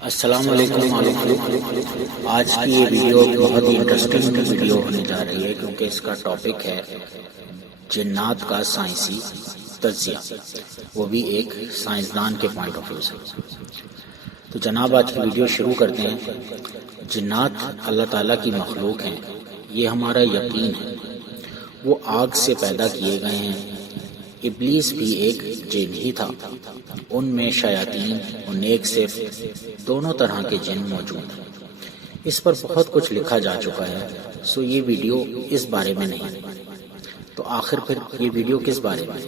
السلام علیکم. آج کی یہ ویڈیو بہت ہی انٹرسٹنگ ویڈیو ہونے جا رہی ہے کیونکہ اس کا ٹاپک ہے جنات کا سائنسی تجزیہ، وہ بھی ایک سائنسدان کے پوائنٹ آف ویو سے. تو جناب آج کی ویڈیو شروع کرتے ہیں. جنات اللہ تعالیٰ کی مخلوق ہیں، یہ ہمارا یقین ہے. وہ آگ سے پیدا کیے گئے ہیں. ابلیس بھی ایک جن ہی تھا. ان میں شیاطین اور نیک صرف دونوں طرح کے جن موجود ہیں. اس پر بہت کچھ لکھا جا چکا ہے، سو یہ ویڈیو اس بارے میں نہیں. تو آخر پھر یہ ویڈیو کس بارے میں؟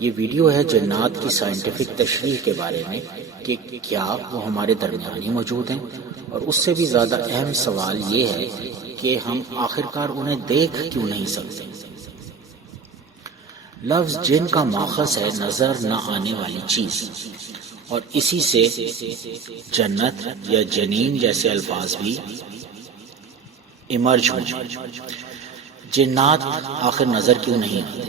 یہ ویڈیو ہے جنات کی سائنٹیفک تشریح کے بارے میں کہ کیا وہ ہمارے درمیان ہی موجود ہیں، اور اس سے بھی زیادہ اہم سوال یہ ہے کہ ہم آخرکار انہیں دیکھ کیوں نہیں سکتے. لفظ جن کا ماخذ ہے نظر نہ آنے والی چیز، اور اسی سے جنت یا جنین جیسے الفاظ بھی ایمرج ہوئے. جنات آخر نظر کیوں نہیں آتے؟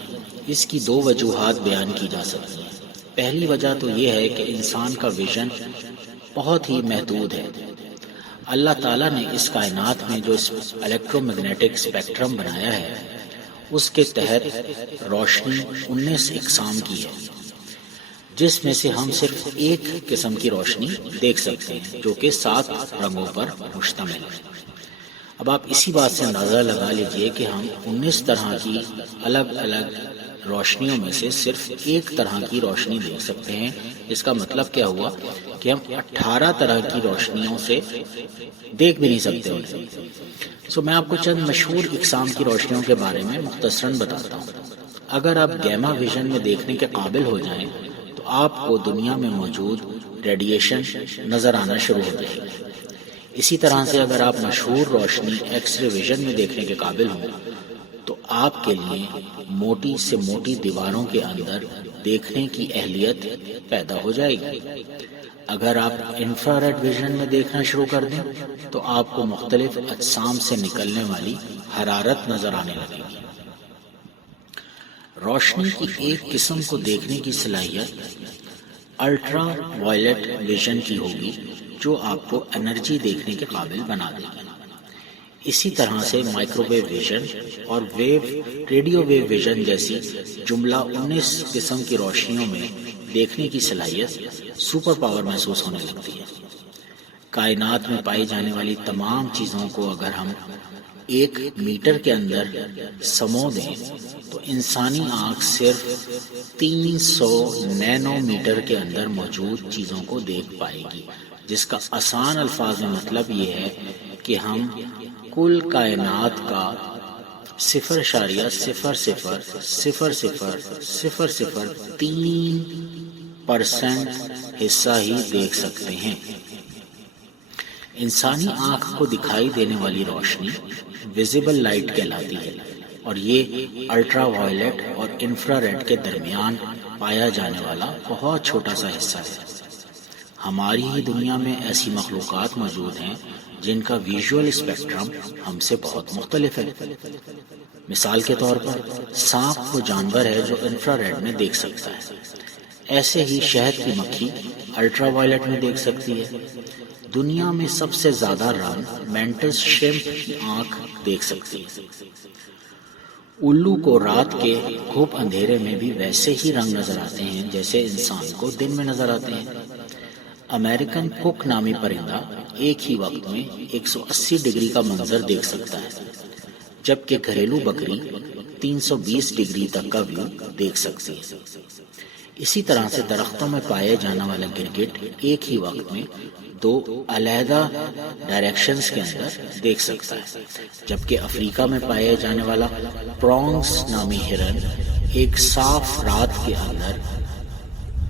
اس کی دو وجوہات بیان کی جا سکتی ہیں. پہلی وجہ تو یہ ہے کہ انسان کا ویژن بہت ہی محدود ہے. اللہ تعالیٰ نے اس کائنات میں جو الیکٹرو میگنیٹک اسپیکٹرم بنایا ہے اس کے تحت روشنی 19 اقسام کی ہے، جس میں سے ہم صرف ایک قسم کی روشنی دیکھ سکتے ہیں جو کہ 7 رنگوں پر مشتمل ہے. اب آپ اسی بات سے اندازہ لگا لیجئے کہ ہم 19 طرح کی الگ الگ روشنیوں میں سے صرف ایک طرح کی روشنی دیکھ سکتے ہیں. اس کا مطلب کیا ہوا کہ ہم 18 طرح کی روشنیوں سے دیکھ بھی نہیں سکتے انہیں. میں آپ کو چند مشہور اقسام کی روشنیوں کے بارے میں مختصراً بتاتا ہوں. اگر آپ گیما ویژن میں دیکھنے کے قابل ہو جائیں تو آپ کو دنیا میں موجود ریڈیشن نظر آنا شروع ہو جائے گی. اسی طرح سے اگر آپ مشہور روشنی ایکس رے ویژن میں دیکھنے کے قابل ہوں تو آپ کے لیے موٹی سے موٹی دیواروں کے اندر دیکھنے کی اہلیت پیدا ہو جائے گی. اگر آپ انفراریڈ ویژن میں دیکھنا شروع کر دیں تو آپ کو مختلف اجسام سے نکلنے والی حرارت نظر آنے لگے گی. روشنی کی ایک قسم کو دیکھنے کی صلاحیت الٹرا وائلٹ ویژن کی ہوگی جو آپ کو انرجی دیکھنے کے قابل بنا دے گی. اسی طرح سے مائکرو ویو ویژن اور ریڈیو ویو ویژن جیسی جملہ 19 قسم کی روشنیوں میں دیکھنے کی صلاحیت سپر پاور محسوس ہونے لگتی ہے. کائنات میں پائی جانے والی تمام چیزوں کو اگر ہم 1 میٹر کے اندر سمو دیں تو انسانی آنکھ صرف 300 نینو میٹر کے اندر موجود چیزوں کو دیکھ پائے گی، جس کا آسان الفاظ میں مطلب یہ ہے کہ ہم کل کائنات کا 0.0000003% حصہ ہی دیکھ سکتے ہیں. انسانی آنکھ کو دکھائی دینے والی روشنی ویزیبل لائٹ کہلاتی ہے، اور یہ الٹرا وائلٹ اور انفراریڈ کے درمیان پایا جانے والا بہت چھوٹا سا حصہ ہے. ہماری ہی دنیا میں ایسی مخلوقات موجود ہیں جن کا ویژول اسپیکٹرم ہم سے بہت مختلف ہے. مثال کے طور پر سانپ وہ جانور ہے جو انفراریڈ میں دیکھ سکتا ہے. ایسے ہی شہد کی مکھی الٹرا وائلٹ میں دیکھ سکتی ہے. دنیا میں سب سے زیادہ رنگ مینٹس شrimp کی آنکھ دیکھ سکتی ہے. الو کو رات کے گھوپ اندھیرے میں بھی ویسے ہی رنگ نظر آتے ہیں جیسے انسان کو دن میں نظر آتے ہیں. امریکن کک نامی پرندہ ایک ہی وقت میں 180 ڈگری کا منظر دیکھ سکتا ہے، جبکہ گھریلو بکری 320 ڈگری تک کا ویو دیکھ سکتی ہے. اسی طرح سے درختوں میں پائے جانے والا گرگٹ ایک ہی وقت میں 2 علیحدہ ڈائریکشنز کے اندر دیکھ سکتا ہے، جبکہ افریقہ میں پائے جانے والا پرونگس نامی ہرن ایک صاف رات کے اندر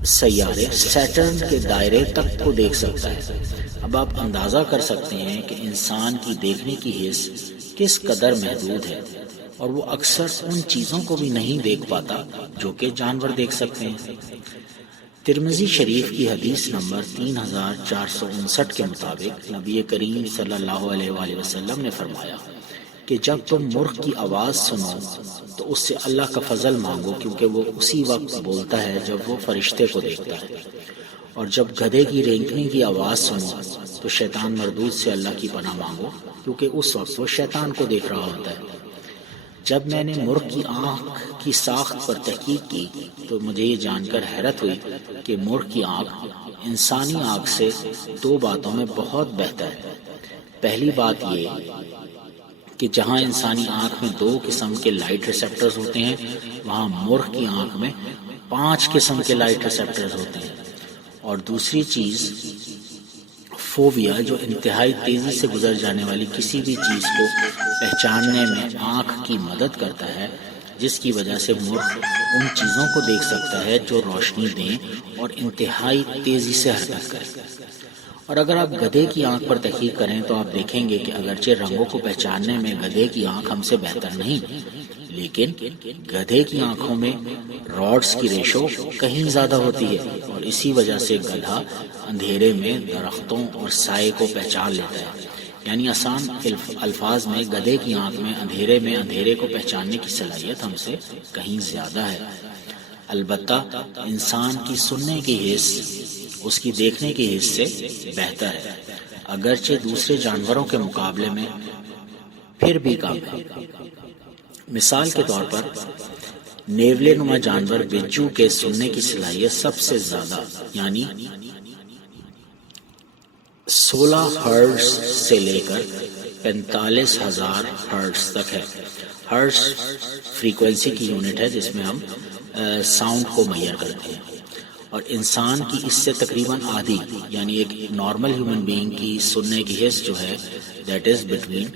سیارے سیٹرن کے دائرے تک کو دیکھ سکتا ہے. اب آپ اندازہ کر سکتے ہیں کہ انسان کی دیکھنے کی حس کس قدر محدود ہے، اور وہ اکثر ان چیزوں کو بھی نہیں دیکھ پاتا جو کہ جانور دیکھ سکتے ہیں. ترمذی شریف کی حدیث نمبر 3459 کے مطابق نبی کریم صلی اللہ علیہ وآلہ وسلم نے فرمایا کہ جب تم مرغ کی آواز سنو تو اس سے اللہ کا فضل مانگو، کیونکہ وہ اسی وقت بولتا ہے جب وہ فرشتے کو دیکھتا ہے، اور جب گدھے کی رینکنے کی آواز سنو تو شیطان مردود سے اللہ کی پناہ مانگو، کیونکہ اس وقت وہ شیطان کو دیکھ رہا ہوتا ہے۔ جب میں نے مرغ کی آنکھ کی ساخت پر تحقیق کی تو مجھے یہ جان کر حیرت ہوئی کہ مرغ کی آنکھ انسانی آنکھ سے دو باتوں میں بہت بہتر ہے۔ پہلی بات یہ کہ جہاں انسانی آنکھ میں 2 قسم کے لائٹ ریسیپٹرز ہوتے ہیں، وہاں مرغ کی آنکھ میں 5 قسم کے لائٹ ریسیپٹرز ہوتے ہیں۔ اور دوسری چیز فوبیا، جو انتہائی تیزی سے گزر جانے والی کسی بھی چیز کو پہچاننے میں آنکھ کی مدد کرتا ہے، جس کی وجہ سے مرغ ان چیزوں کو دیکھ سکتا ہے جو روشنی دیں اور انتہائی تیزی سے حرکت کریں۔ اور اگر آپ گدھے کی آنکھ پر تحقیق کریں تو آپ دیکھیں گے کہ اگرچہ رنگوں کو پہچاننے میں گدھے کی آنکھ ہم سے بہتر نہیں، لیکن گدھے کی آنکھوں میں راڈز کی ریشو کہیں زیادہ ہوتی ہے، اور اسی وجہ سے گدھا اندھیرے میں درختوں اور سائے کو پہچان لیتا ہے۔ یعنی آسان الفاظ میں گدھے کی آنکھ میں اندھیرے کو پہچاننے کی صلاحیت ہم سے کہیں زیادہ ہے۔ البتہ انسان کی سننے کی حس اس کی دیکھنے کی حس سے بہتر ہے، اگرچہ دوسرے جانوروں کے مقابلے میں پھر بھی کم ہے۔ مثال کے طور پر نیولے نما جانور بچھو کے سننے کی صلاحیت سب سے زیادہ یعنی 16 ہرٹز سے لے کر 45,000 ہرٹز تک ہے۔ ہرٹز فریکوینسی کی یونٹ ہے جس میں ہم ساؤنڈ کو میئر کرتے ہیں، اور انسان کی اس سے تقریباً آدھی یعنی ایک نارمل ہیومن بینگ کی سننے کی حس جو ہے that is between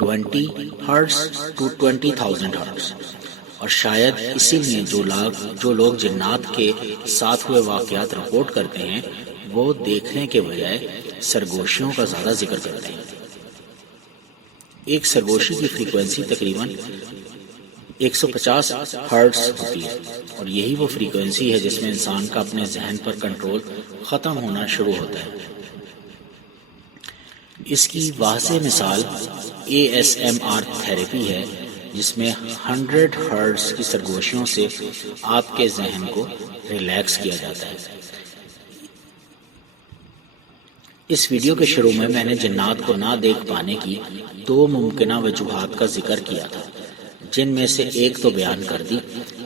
20 hertz to 20,000 hertz. اور شاید اسی لیے جو لوگ جنات کے ساتھ ہوئے واقعات رپورٹ کرتے ہیں وہ دیکھنے کے بجائے سرگوشیوں کا زیادہ ذکر کرتے ہیں۔ ایک سرگوشی کی فریکوینسی تقریباً 150 ہرٹز ہوتی ہے، اور یہی وہ فریکوینسی ہے جس میں انسان کا اپنے ذہن پر کنٹرول ختم ہونا شروع ہوتا ہے۔ اس کی واضح مثال ASMR تھراپی ہے، جس میں 100 ہرٹز کی سرگوشیوں سے آپ کے ذہن کو ریلیکس کیا جاتا ہے۔ اس ویڈیو کے شروع میں نے جنات کو نہ دیکھ پانے کی 2 ممکنہ وجوہات کا ذکر کیا تھا، جن میں سے ایک تو بیان کر دی،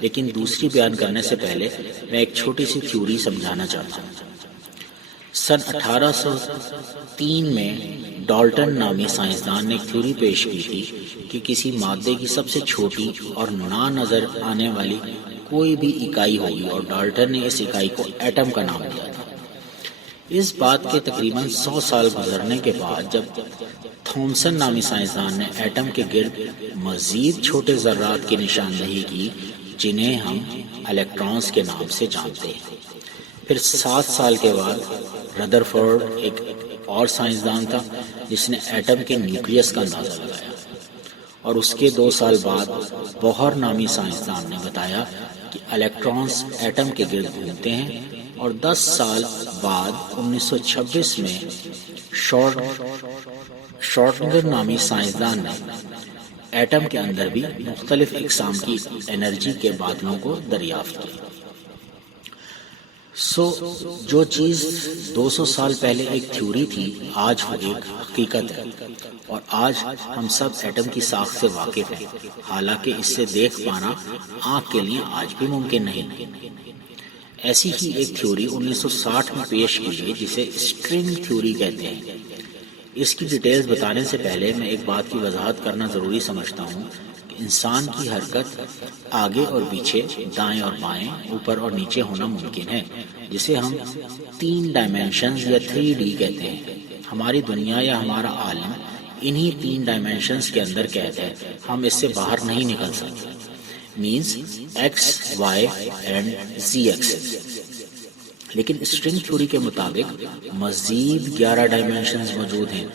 لیکن دوسری بیان کرنے سے پہلے میں ایک چھوٹی سی تھیوری سمجھانا چاہتا ہوں۔ سن 1803 میں ڈالٹن نامی سائنسدان نے ایک تھیوری پیش کی تھی کہ کسی مادے کی سب سے چھوٹی اور نہ نظر آنے والی کوئی بھی اکائی ہوگی، اور ڈالٹن نے اس اکائی کو ایٹم کا نام دیا تھا۔ اس بات کے تقریباً 100 سال گزرنے کے بعد جب تھامسن نامی سائنسدان نے ایٹم کے گرد مزید چھوٹے ذرات کی نشاندہی کی جنہیں ہم الیکٹرانز کے نام سے جانتے ہیں، پھر 7 سال کے بعد ردرفورڈ ایک اور سائنسدان تھا جس نے ایٹم کے نیوکلیس کا اندازہ لگایا، اور اس کے 2 سال بعد بوہر نامی سائنسدان نے بتایا کہ الیکٹرانز ایٹم کے گرد گھومتے ہیں، اور 10 سال بعد 1926 میں شارٹنگر نامی سائنسدان نے ایٹم کے اندر بھی مختلف اقسام کی انرجی کے بادلوں کو دریافت کیا۔ جو چیز 200 سال پہلے ایک تھیوری تھی آج وہ ایک حقیقت ہے، اور آج ہم سب ایٹم کی ساخت سے واقف ہیں، حالانکہ اس سے دیکھ پانا آنکھ کے لیے آج بھی ممکن نہیں۔ ایسی ہی ایک تھیوری 1960 میں پیش کی گئی جسے اسٹرنگ تھیوری کہتے ہیں۔ اس کی ڈیٹیلز بتانے سے پہلے میں ایک بات کی وضاحت کرنا ضروری سمجھتا ہوں کہ انسان کی حرکت آگے اور پیچھے، دائیں اور بائیں، اوپر اور نیچے ہونا ممکن ہے، جسے ہم 3 ڈائمینشنز یا 3D کہتے ہیں۔ ہماری دنیا یا ہمارا عالم انہی 3 ڈائمینشنز کے اندر قید ہے، ہم اس سے باہر نہیں نکل سکتے۔ Means X, Y and Z axis. لیکن اسٹرنگ تھیوری کے مطابق مزید 11 ڈائمینشنز موجود ہیں۔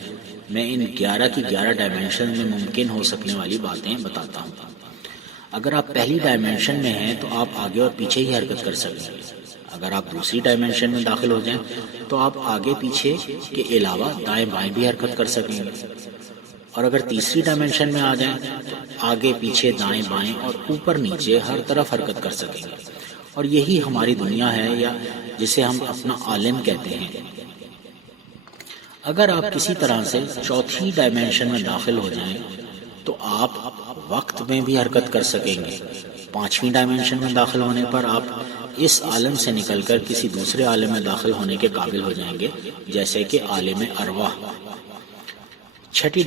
میں ان 11 کی 11 ڈائمینشن میں ممکن ہو سکنے والی باتیں بتاتا ہوں۔ اگر آپ پہلی ڈائمینشن میں ہیں تو آپ آگے اور پیچھے ہی حرکت کر سکیں گے۔ اگر آپ دوسری ڈائمینشن میں داخل ہو جائیں تو آپ آگے پیچھے کے علاوہ دائیں بائیں بھی حرکت کر سکیں گے، اور اگر تیسری ڈائمینشن میں آ جائیں تو آگے پیچھے، دائیں بائیں اور اوپر نیچے ہر طرف حرکت کر سکیں گے۔ اور یہی ہماری دنیا ہے، یا جسے ہم اپنا عالم کہتے ہیں۔ اگر آپ کسی طرح سے چوتھی ڈائمینشن میں داخل ہو جائیں تو آپ وقت میں بھی حرکت کر سکیں گے۔ پانچویں ڈائمینشن میں داخل ہونے پر آپ اس عالم سے نکل کر کسی دوسرے عالم میں داخل ہونے کے قابل ہو جائیں گے، جیسے کہ عالم ارواح۔ چھٹی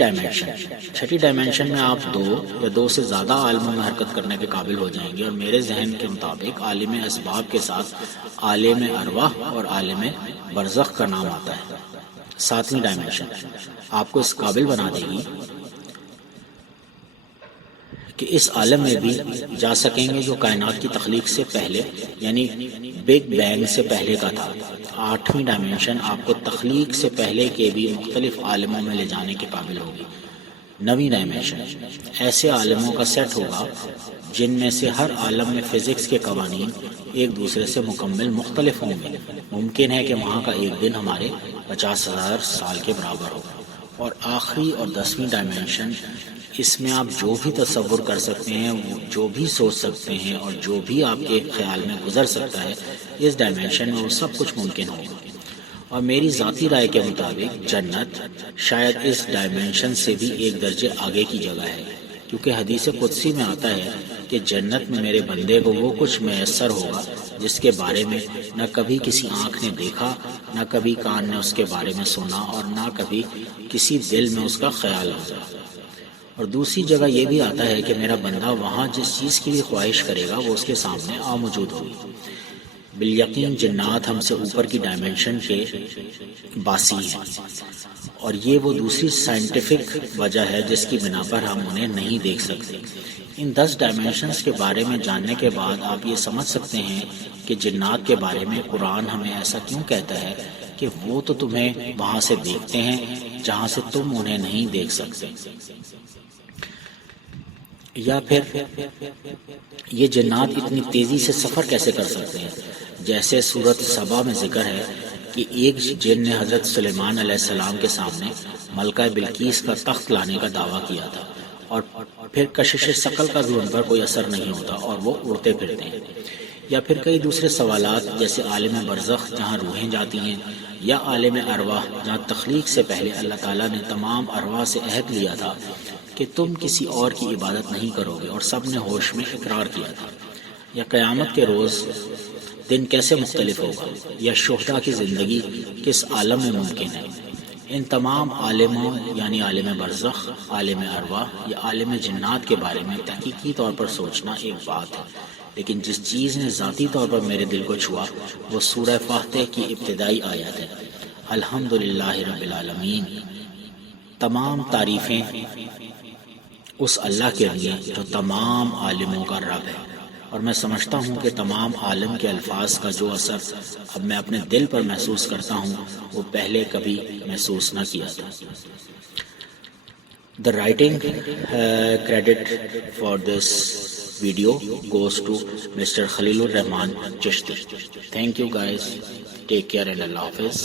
ڈائمینشن میں آپ دو یا دو سے زیادہ عالموں میں حرکت کرنے کے قابل ہو جائیں گے، اور میرے ذہن کے مطابق عالم اسباب کے ساتھ عالم ارواح اور عالم برزخ کا نام آتا ہے۔ ساتویں ڈائمینشن آپ کو اس قابل بنا دے گی کہ اس عالم میں بھی جا سکیں گے جو کائنات کی تخلیق سے پہلے یعنی بگ بینگ سے پہلے کا تھا۔ آٹھویں ڈائمینشن آپ کو تخلیق سے پہلے کے بھی مختلف عالموں میں لے جانے کے قابل ہوگی۔ نویں ڈائمینشن ایسے عالموں کا سیٹ ہوگا جن میں سے ہر عالم میں فزکس کے قوانین ایک دوسرے سے مکمل مختلف ہوں گے۔ ممکن ہے کہ وہاں کا ایک دن ہمارے 50,000 سال کے برابر ہو۔ اور آخری اور 10ویں ڈائمینشن، اس میں آپ جو بھی تصور کر سکتے ہیں، جو بھی سوچ سکتے ہیں اور جو بھی آپ کے خیال میں گزر سکتا ہے، اس ڈائمینشن میں وہ سب کچھ ممکن ہوگا۔ اور میری ذاتی رائے کے مطابق جنت شاید اس ڈائمینشن سے بھی ایک درجے آگے کی جگہ ہے، کیونکہ حدیث قدسی میں آتا ہے کہ جنت میں میرے بندے کو وہ کچھ میسر ہوگا جس کے بارے میں نہ کبھی کسی آنکھ نے دیکھا، نہ کبھی کان نے اس کے بارے میں سنا، اور نہ کبھی کسی دل میں اس کا خیال ہوگا۔ اور دوسری جگہ یہ بھی آتا ہے کہ میرا بندہ وہاں جس چیز کی بھی خواہش کرے گا وہ اس کے سامنے موجود ہوگی۔ بالیقین جنات ہم سے اوپر کی ڈائمینشن کے باسی ہیں، اور یہ وہ دوسری سائنٹیفک وجہ ہے جس کی بنا پر ہم انہیں نہیں دیکھ سکتے۔ ان 10 ڈائمینشنز کے بارے میں جاننے کے بعد آپ یہ سمجھ سکتے ہیں کہ جنات کے بارے میں قرآن ہمیں ایسا کیوں کہتا ہے کہ وہ تو تمہیں وہاں سے دیکھتے ہیں جہاں سے تم انہیں نہیں دیکھ سکتے۔ یا پھر یہ جنات اتنی تیزی سے سفر کیسے کر سکتے ہیں؟ جیسے سورۃ سبا میں ذکر ہے کہ ایک جن نے حضرت سلیمان علیہ السلام کے سامنے ملکہ بلقیس کا تخت لانے کا دعویٰ کیا تھا، اور پھر کشش ثقل کا بھی ان پر کوئی اثر نہیں ہوتا اور وہ اڑتے پھرتے ہیں۔ یا پھر کئی دوسرے سوالات جیسے عالم برزخ جہاں روحیں جاتی ہیں، یا عالم ارواح جہاں تخلیق سے پہلے اللہ تعالیٰ نے تمام ارواح سے عہد لیا تھا کہ تم کسی اور کی عبادت نہیں کرو گے، اور سب نے ہوش میں اقرار کیا تھا۔ یا قیامت کے روز دن کیسے مختلف ہوگا، یا شہداء کی زندگی کس عالم میں ممکن ہے۔ ان تمام عالموں یعنی عالم برزخ، عالم ارواح یا عالم جنات کے بارے میں تحقیقی طور پر سوچنا ایک بات ہے، لیکن جس چیز نے ذاتی طور پر میرے دل کو چھوا وہ سورہ فاتح کی ابتدائی آیت ہے، الحمدللہ رب العالمین۔ تمام تعریفیں اس اللہ کے لیے جو تمام عالموں کا رب ہے، اور میں سمجھتا ہوں کہ تمام عالم کے الفاظ کا جو اثر اب میں اپنے دل پر محسوس کرتا ہوں وہ پہلے کبھی محسوس نہ کیا تھا۔ The writing credit for this video goes to Mr. Khalilur Rahman Chishti. Thank you guys. Take care and Allah Hafiz.